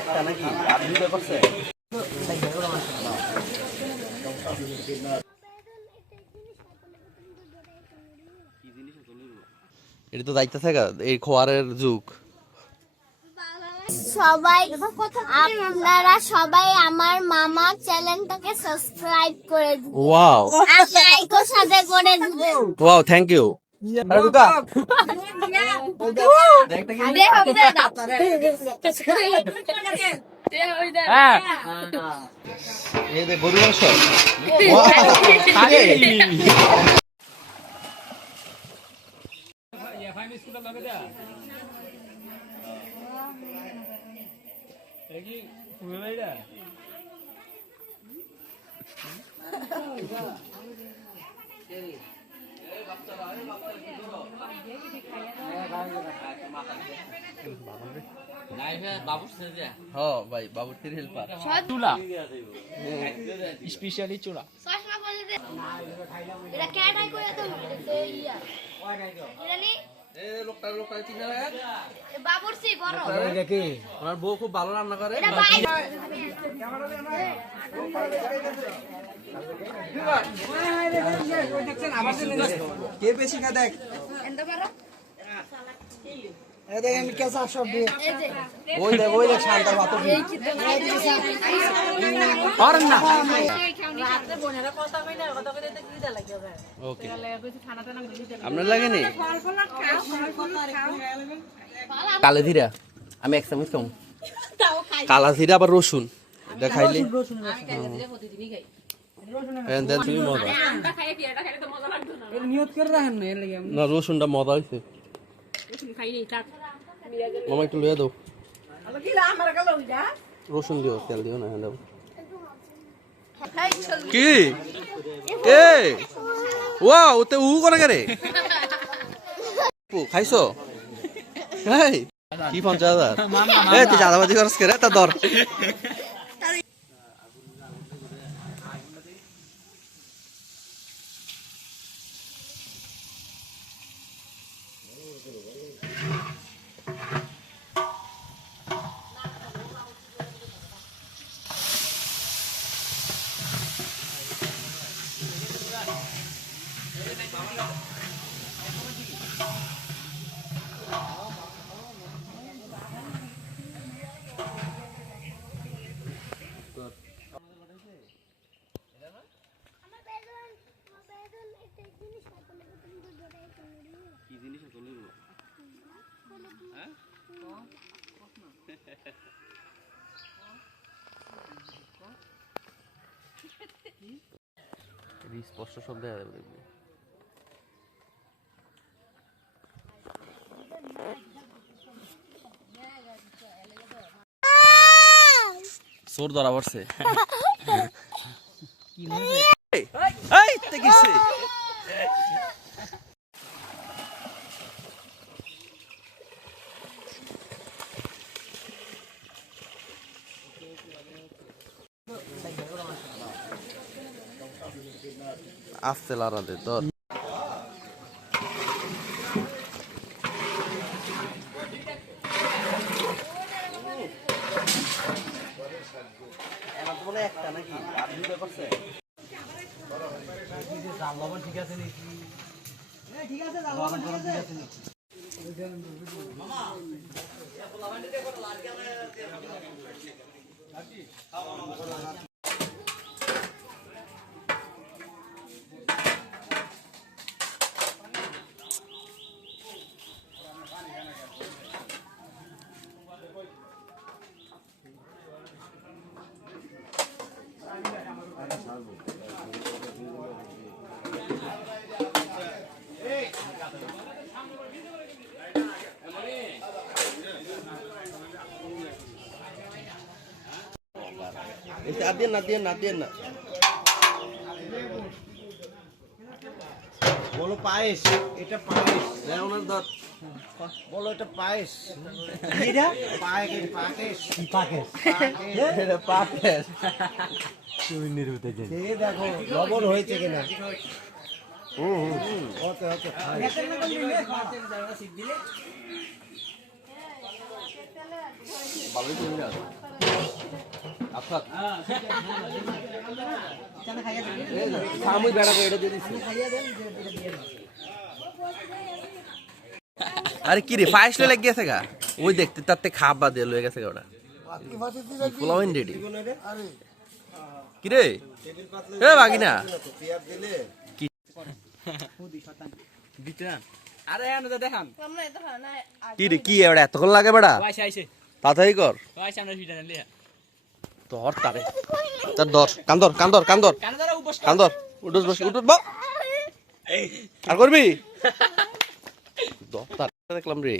একটা নাকি আর দুটো করছে এটা তো যাইতেছে এই খোয়ারের যুগ সবাই আপনারা সবাই আমার মামা চ্যানেলটাকে সাবস্ক্রাইব করে দিন ওয়াও আর লাইকও সাথে করে দিন ওয়াও থ্যাংক ইউ আরে দুটা হ্যাঁ এই যে গরু মাংস ভাই বাবুর্চির হেল্পার চুলা স্পেশালি চুলা এটা কেটাই করে তো ইয়া জানি লোকটা চিনা বাবুর্চি বড় এটা কি আমার বউ খুব ভালো রান্না করে এটা ভাই কে বেশি খা দেখ এন্ড মারো এই দেখ আমি কেসা সব দিয়ে ওই দেখ শান্তা ভাত আর না ওকে আপনার লাগেনি কালে ধীরা আমি এক চামচ খাও কালা জিরা আবার রসুন এটা খাইলে না রসুনটা মজা হয়েছে মামা একটু লইয়া দাও রসুন দিও তেল দিও না দাও কি এ ওয়াও তে উ করে রে খাইছো এই কি 50,000 এই তুই চাঁদাবাজি করছ কে রে তা ধর স্পষ্ট সব দেখা যাবে দেখবি সোর ধরা পড়ছে এই তে কিছে আস্তে লারা দে তোর একটা নাকি আর দুটো করছে ঠিক আছে ঠিক আছে মামা দিয়ে না বলো পায়েস এটা পায়েস ওনার দাঁত বলো এটা পায়েস এটা পায়েস পায়েস এটা পাকেশ খেয়ে দেখো লবণ হয়েছে কিনা ওকে ওকে ভালোই তুমি না আচ্ছা সামুই বেড়া করে এটা দিয়ে দিছি আরে কি রে ফাইস লয়ে লাগ গেছে গা ওই দেখতে তাতে খাবা দিয়ে লয়ে গেছে গা ওটা ফ্লাওইন রেডি কি রে এ বাগিনা কি বিটান আরে এনে দেখান কি রে কি এবারে এতক্ষণ লাগে বেড়া আইছে আইছে তাড়াতাড়ি কর আইছে আমরা বিটান লিয়া ধর তারে তার ধর কান্দর কান্দর কান্দর কানে ধরে উপস কান্দর উঠোস বসে উঠোস বা আর করবি ধর তার দেখলাম রে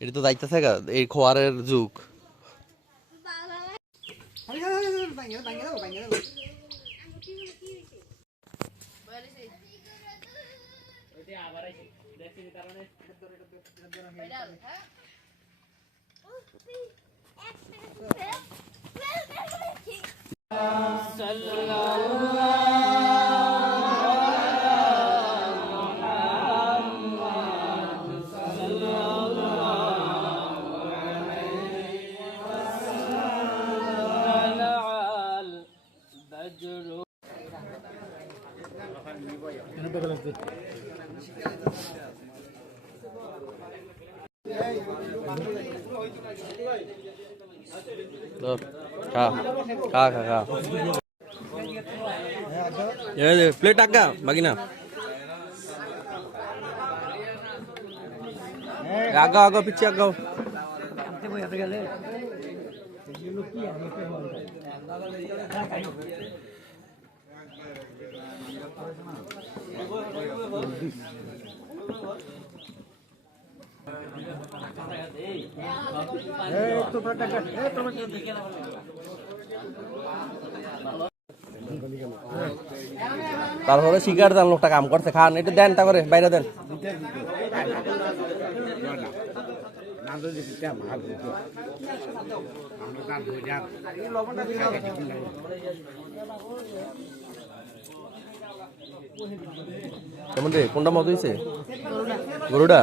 এটা তো যাইতেছে গা এই খোয়ারের যুগ ধর খা খা খা খা প্লেট আজ্ঞা বাকি না আগাও আগাও পিছিয়ে আগাও তারপরে শিকার দান লোকটা কাম করছে খান এটা দেন তা করে বাইরে দেন কেমন রে কোনটা মত হয়েছে গরুটা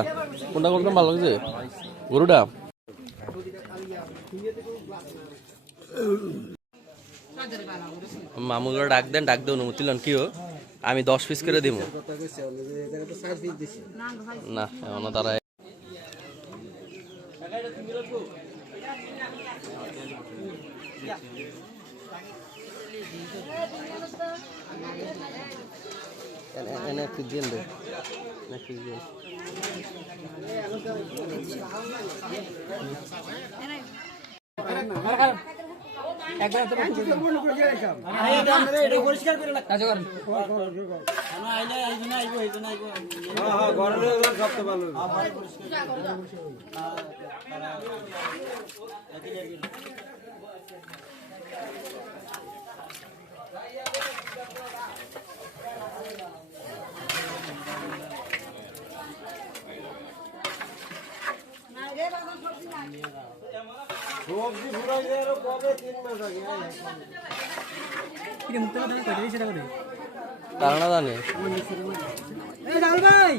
কোনটা কোনটা ভালো লাগছে গরুটা মামুগুলো ডাক দেন ডাক দিয়ে অনুমতি লন কি আমি 10 পিস করে দিব না এমন তারা এনে একটু দিন দে একটু দিন একবার তো এটা পরিষ্কার করে কাজ করেন না আইলে আইবো না আইবো এইজন্য আইবো হ্যাঁ ঘরে সব তো ভালো সবজি ঘুরাই যায় কবে 3 মাস আগে কি মুক্ত কথা কই দিছি সেটা করে তারা না জানে এই ডাল ভাই